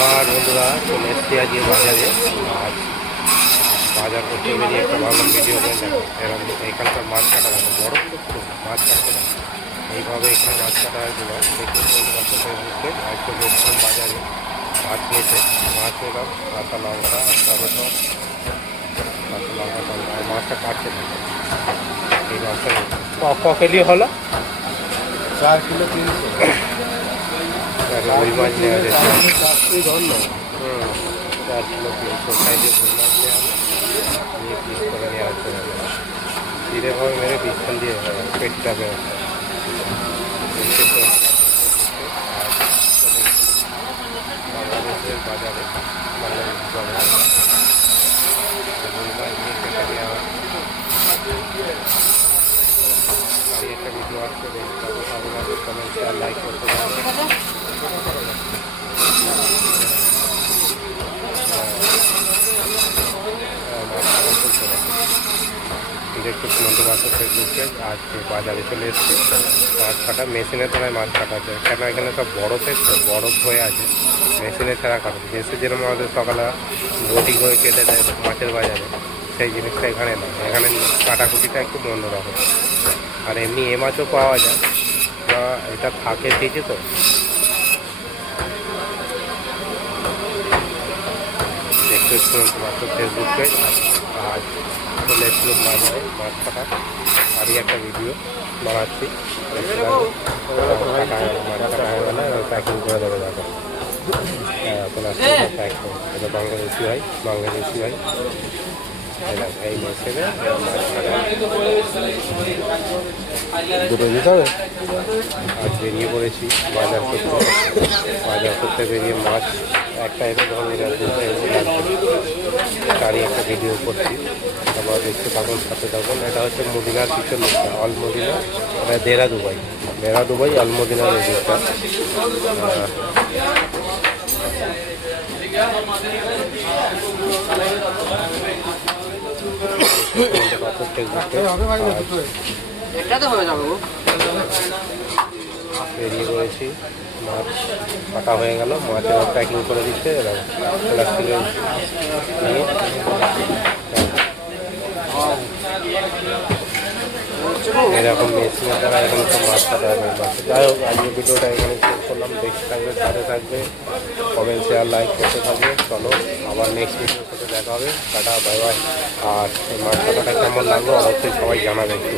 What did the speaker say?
নমস্কার বন্ধুরা, চলে এসছি আজকে বাজারে। আজ বাজার করতে বেরিয়ে একটা ভালো ভিডিও করে দেখো। এরকম এখানকার মাছ কাটা দেখো, বরফ করতো মাছ কাটতে না, এইভাবে এখানে মাছ কাটা হয়। দেখতে ফেসবুকে আজ চলে এসছিলাম বাজারে মাছ নিতে। মাছ নিলাম, কাঁচা লঙ্কা, টমেটো, কাঁচা লঙ্কা, টমেটো, আর মাছটা কাটতে থাকে। এই মাছটা ক কেজি হলো? 4 কিলো 300। রুই মাছ নেওয়া যেত। 4 কিলো 300 সাইজের রুই মাছ নেওয়া নিয়ে পিস করে নিয়ে আসতে হবে। ধীরেভাবে মেরে পিসখান দিয়ে পেটটাকে বাংলাদেশের বাজারে বাংলাদেশ বাজারে রুই মাছ নিয়ে কেটে নেওয়া হয়। আর একটা ভিডিও আসছে, দেখতে আপনাদের কমেন্ট শেয়ার লাইক করতে পারবেন। দেখতে শুনতে পাচ্ছ ফেসবুকে আজকে বাজারে চলে এসেছি। মাছ কাটা মেশিনের দ্বারাই মাছ কাটা আছে, কেন এখানে সব বরফের তো বরফ হয়ে আছে, মেশিনে ছাড়া কাটা। দেশে যেরকম আমাদের সকালে বটি করে কেটে দেয় মাছের বাজারে, সেই জিনিসটা এখানে না। এখানে কাটাকুটিটা একটু অন্যরকম। আর এমনি এ মাছও পাওয়া যায়, এটা থাকে দিয়েছি তো। দেখতে শুনতে পাচ্ছ ফেসবুকে আজ চলে এসেছিলাম বাজারে মাছ কাটা। আরই একটা ভিডিও বানাচ্ছি। মাছ কাটা হয়ে গেলে প্যাকিং করে দেবে দাদা। প্যাক এটা বাংলাদেশি হয়, বাংলাদেশি হয়। এই মেশিনে মাছ কাটা দুটো দিতে হবে। আজ বেরিয়ে পড়েছি বাজার করতে। বাজার করতে বেরিয়ে মাছ একটা এনে ধরনের দুটো এনে লাগবে, তারই একটা ভিডিও করছি। তারপর দেখতে থাকুন, সাথে থাকুন। এটা হচ্ছে মদিনার পিছন দিকটা, অল মদিনা। এটা দেরা দুবাই, অল মদিনার এই দিকটা। বেরিয়ে পড়েছি, মাছ কাটা হয়ে গেল, মাছ এবার প্যাকিং করে দিচ্ছে এরকম প্লাস্টিকে নিয়ে। এরকম মেশিনের দ্বারা এখানে তো মাছ কাটা হবে। যাই হোক, আজকের ভিডিওটা এখানে শেষ করলাম। দেখতে থাকবে, সাথে থাকবে, কমেন্ট শেয়ার লাইক করতে থাকবে। চলো আবার নেক্সট ভিডিওর সাথে দেখা হবে। Tata, bye bye. আর এই মাছ কাটাটা কেমন লাগলো অবশ্যই সবাই জানাবে একটু।